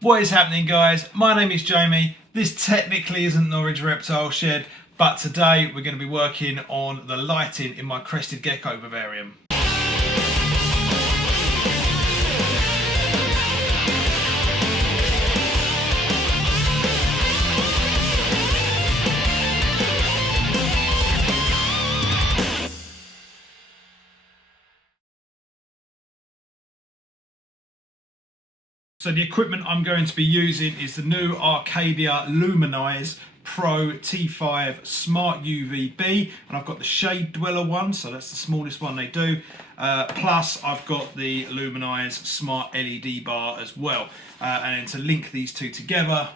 What is happening, guys? My name is Jamie. This technically isn't Norwich Reptile Shed, but today we're going to be working on the lighting in my Crested Gecko vivarium. So the equipment I'm going to be using is the new Arcadia LumenIZE Pro T5 Smart UVB, and I've got the Shade Dweller one, so that's the smallest one they do. Plus I've got the LumenIZE Smart LED bar as well. And then to link these two together,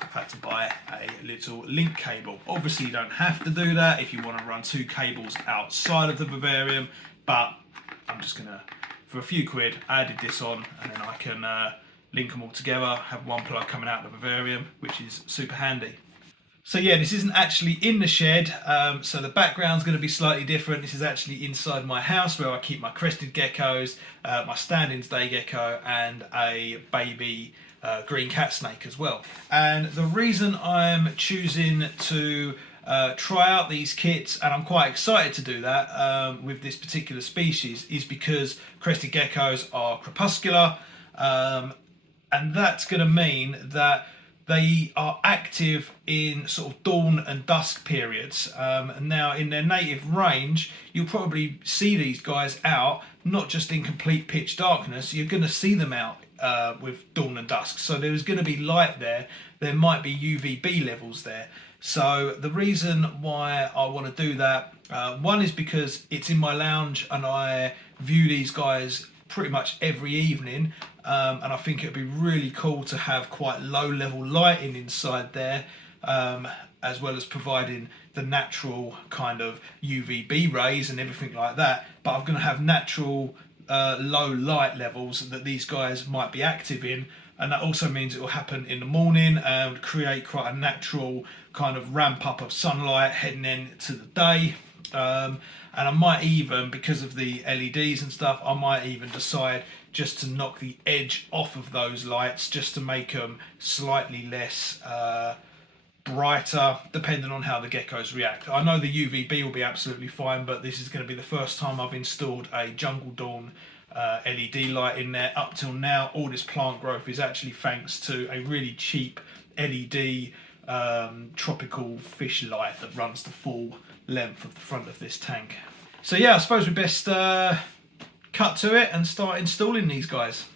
I've had to buy a little link cable. Obviously you don't have to do that if you want to run two cables outside of the vivarium, but I'm just gonna, for a few quid, I added this on, and then I can link them all together, have one plug coming out of the vivarium, which is super handy. So yeah, this isn't actually in the shed, so the background's going to be slightly different. This is actually inside my house where I keep my crested geckos, my standing day gecko, and a baby green cat snake as well. And the reason I'm choosing to try out these kits, and I'm quite excited to do that with this particular species, is because crested geckos are crepuscular, and that's going to mean that they are active in sort of dawn and dusk periods. And now in their native range, you'll probably see these guys out, not just in complete pitch darkness, you're going to see them out with dawn and dusk. So there's going to be light there, there might be UVB levels there. So the reason why I want to do that, one is because it's in my lounge and I view these guys pretty much every evening, and I think it'd be really cool to have quite low level lighting inside there, as well as providing the natural kind of UVB rays and everything like that. But I'm going to have natural low light levels that these guys might be active in, and that also means it will happen in the morning and create quite a natural kind of ramp up of sunlight heading into the day. And I might even, because of the LEDs and stuff, I might even decide just to knock the edge off of those lights just to make them slightly less brighter, depending on how the geckos react. I know the UVB will be absolutely fine, but this is going to be the first time I've installed a Jungle Dawn LED light in there. Up till now, all this plant growth is actually thanks to a really cheap LED tropical fish light that runs the full length of the front of this tank. So yeah, I suppose we best cut to it and start installing these guys.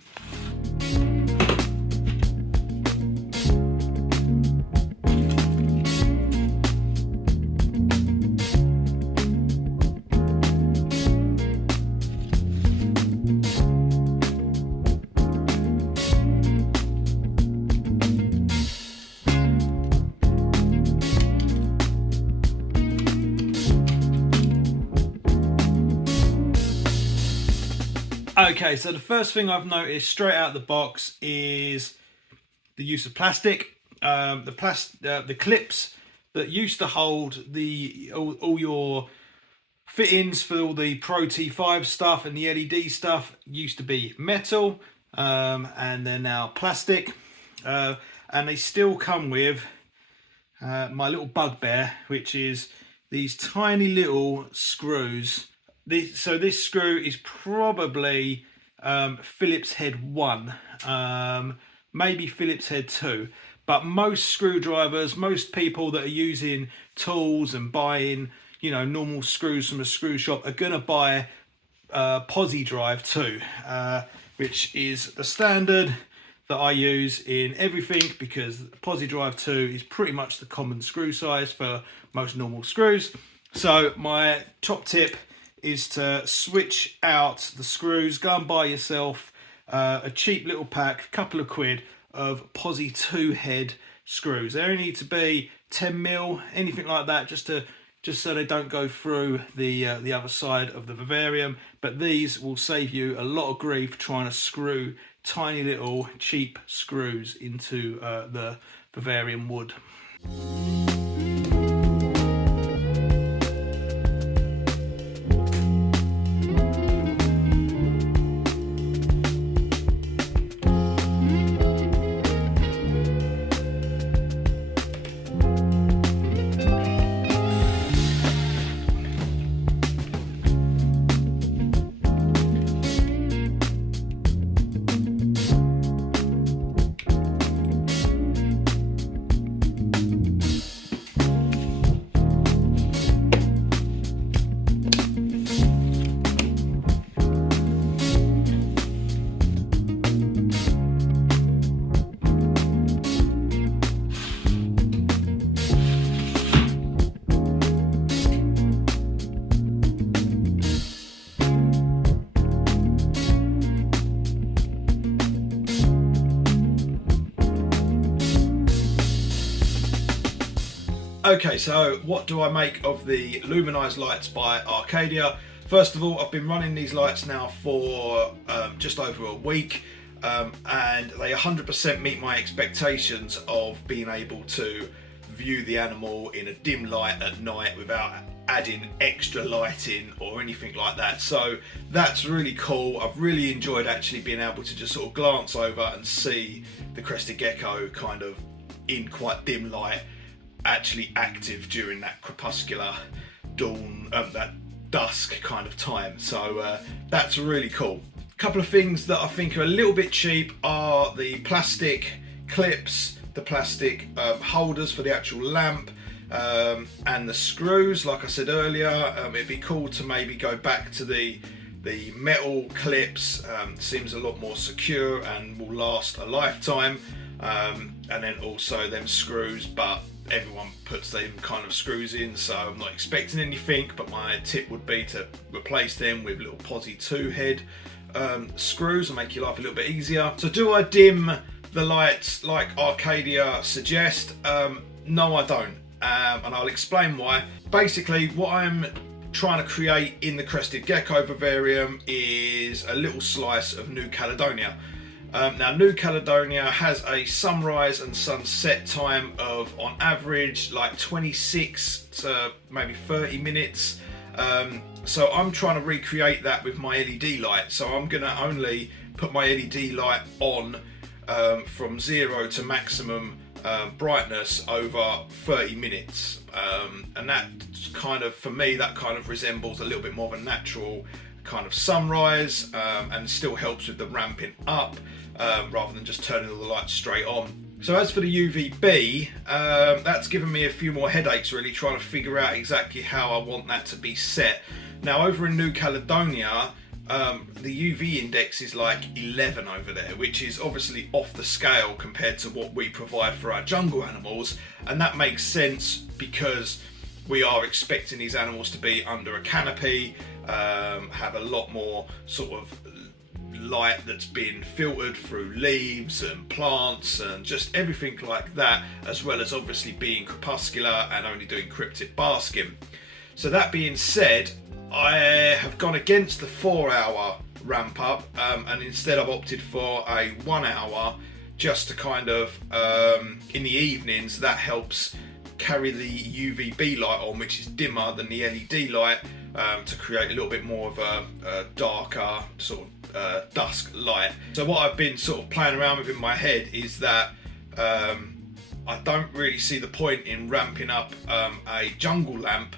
Okay, so the first thing I've noticed straight out of the box is the use of plastic. The clips that used to hold all your fittings for all the Pro T5 stuff and the LED stuff used to be metal, and they're now plastic, and they still come with my little bugbear, which is these tiny little screws. So this screw is probably Phillips head 1, maybe Phillips head 2, but most screwdrivers, most people that are using tools and buying, you know, normal screws from a screw shop are going to buy Posi Drive 2, which is the standard that I use in everything, because Posi Drive 2 is pretty much the common screw size for most normal screws. So my top tip is to switch out the screws. Go and buy yourself a cheap little pack, a couple of quid, of Posi 2 head screws. They only need to be 10mm, anything like that, just so they don't go through the other side of the vivarium. But these will save you a lot of grief trying to screw tiny little cheap screws into the vivarium wood. Okay, so what do I make of the LumenIZE lights by Arcadia? First of all, I've been running these lights now for just over a week, and they 100% meet my expectations of being able to view the animal in a dim light at night without adding extra lighting or anything like that. So that's really cool. I've really enjoyed actually being able to just sort of glance over and see the crested gecko kind of in quite dim light, actually active during that crepuscular dawn, that dusk kind of time. So that's really cool. A couple of things that I think are a little bit cheap are the plastic clips, the plastic holders for the actual lamp, and the screws. Like I said earlier, it'd be cool to maybe go back to the metal clips. Seems a lot more secure and will last a lifetime. And then also them screws, but everyone puts them kind of screws in, so I'm not expecting anything, but my tip would be to replace them with little Posi 2 head screws and make your life a little bit easier. So do I dim the lights like Arcadia suggest? No, I don't, and I'll explain why. Basically, what I'm trying to create in the crested gecko vivarium is a little slice of New Caledonia. Now, New Caledonia has a sunrise and sunset time of, on average, like 26 to maybe 30 minutes. So I'm trying to recreate that with my LED light. So I'm going to only put my LED light on from 0 to maximum brightness over 30 minutes. And that kind of, for me, that kind of resembles a little bit more of a natural kind of sunrise, and still helps with the ramping up, rather than just turning all the lights straight on. So as for the UVB, that's given me a few more headaches really, trying to figure out exactly how I want that to be set. Now over in New Caledonia, the UV index is like 11 over there, which is obviously off the scale compared to what we provide for our jungle animals, and that makes sense because we are expecting these animals to be under a canopy, have a lot more sort of light that's been filtered through leaves and plants and just everything like that, as well as obviously being crepuscular and only doing cryptic basking. So that being said, I have gone against the 4-hour ramp up, and instead I've opted for a 1 hour, just to kind of in the evenings that helps carry the UVB light on, which is dimmer than the LED light, to create a little bit more of a darker sort of dusk light. So what I've been sort of playing around with in my head is that I don't really see the point in ramping up a jungle lamp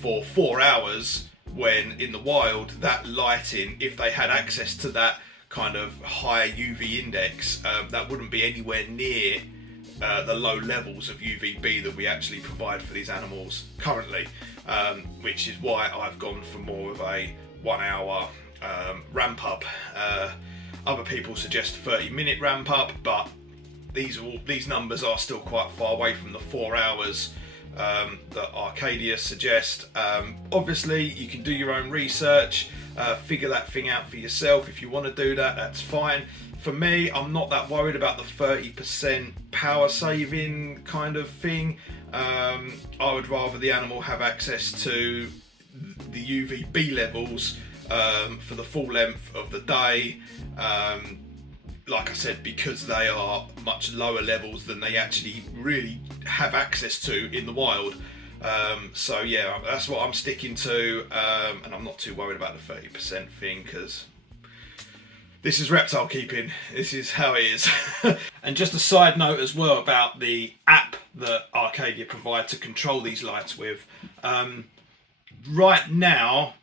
for 4 hours, when in the wild that lighting, if they had access to that kind of high UV index, that wouldn't be anywhere near the low levels of UVB that we actually provide for these animals currently, which is why I've gone for more of a 1 hour ramp up. Other people suggest 30-minute ramp up, but these numbers are still quite far away from the 4 hours that Arcadia suggest. Obviously you can do your own research, figure that thing out for yourself. If you want to do that, that's fine. For me, I'm not that worried about the 30% power saving kind of thing. I would rather the animal have access to the UVB levels for the full length of the day. Like I said, because they are much lower levels than they actually really have access to in the wild. So yeah, that's what I'm sticking to, and I'm not too worried about the 30% thing, because this is reptile keeping. This is how it is. And just a side note as well about the app that Arcadia provide to control these lights with. Right now,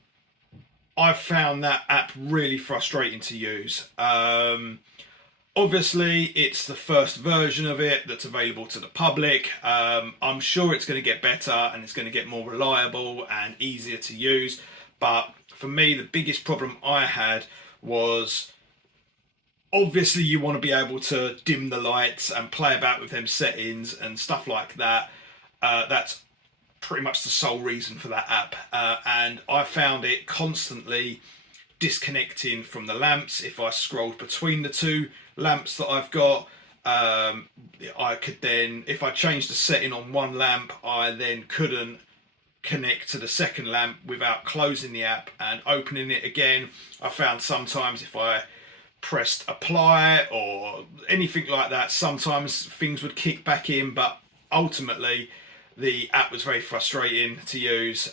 I've found that app really frustrating to use. Obviously, it's the first version of it that's available to the public. I'm sure it's going to get better and it's going to get more reliable and easier to use. But for me, the biggest problem I had was, obviously you want to be able to dim the lights and play about with them settings and stuff like that. That's pretty much the sole reason for that app. And I found it constantly disconnecting from the lamps if I scrolled between the two lamps that I've got, I could then, if I changed the setting on one lamp, I then couldn't connect to the second lamp without closing the app and opening it again. I found sometimes if I pressed apply or anything like that, sometimes things would kick back in, but ultimately the app was very frustrating to use.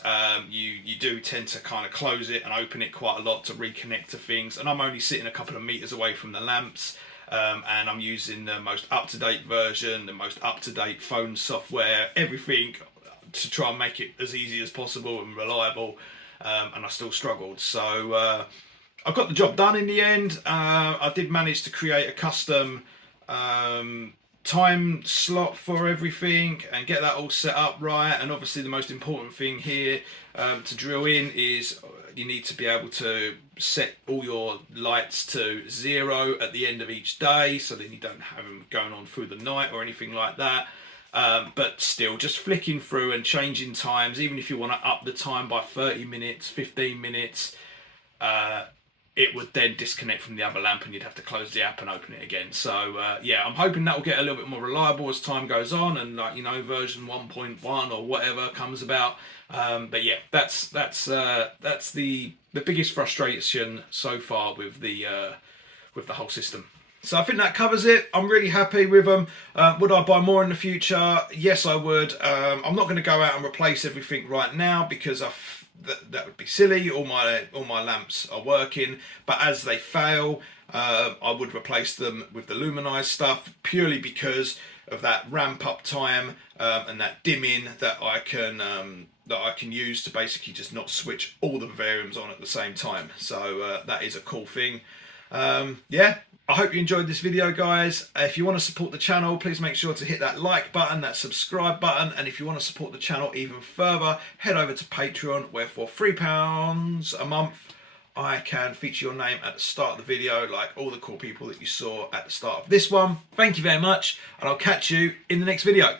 You do tend to kind of close it and open it quite a lot to reconnect to things, and I'm only sitting a couple of meters away from the lamps, and I'm using the most up-to-date version, the most up-to-date phone software, everything to try and make it as easy as possible and reliable, and I still struggled. So I got the job done in the end. I did manage to create a custom time slot for everything and get that all set up right. And obviously the most important thing here to drill in is you need to be able to set all your lights to 0 at the end of each day, so then you don't have them going on through the night or anything like that. But still, just flicking through and changing times, even if you want to up the time by 30 minutes, 15 minutes, it would then disconnect from the other lamp and you'd have to close the app and open it again. So yeah, I'm hoping that will get a little bit more reliable as time goes on, and like, you know, version 1.1 or whatever comes about. But yeah, that's the biggest frustration so far with the whole system. So I think that covers it. I'm really happy with them. Would I buy more in the future? Yes, I would. I'm not going to go out and replace everything right now because that would be silly. All my lamps are working, but as they fail, I would replace them with the LumenIZE stuff, purely because of that ramp up time and that dimming that I can use to basically just not switch all the variums on at the same time. So that is a cool thing. Yeah, I hope you enjoyed this video, guys. If you want to support the channel, please make sure to hit that like button, that subscribe button, and if you want to support the channel even further, head over to Patreon, where for £3 a month I can feature your name at the start of the video, like all the cool people that you saw at the start of this one. Thank you very much, and I'll catch you in the next video.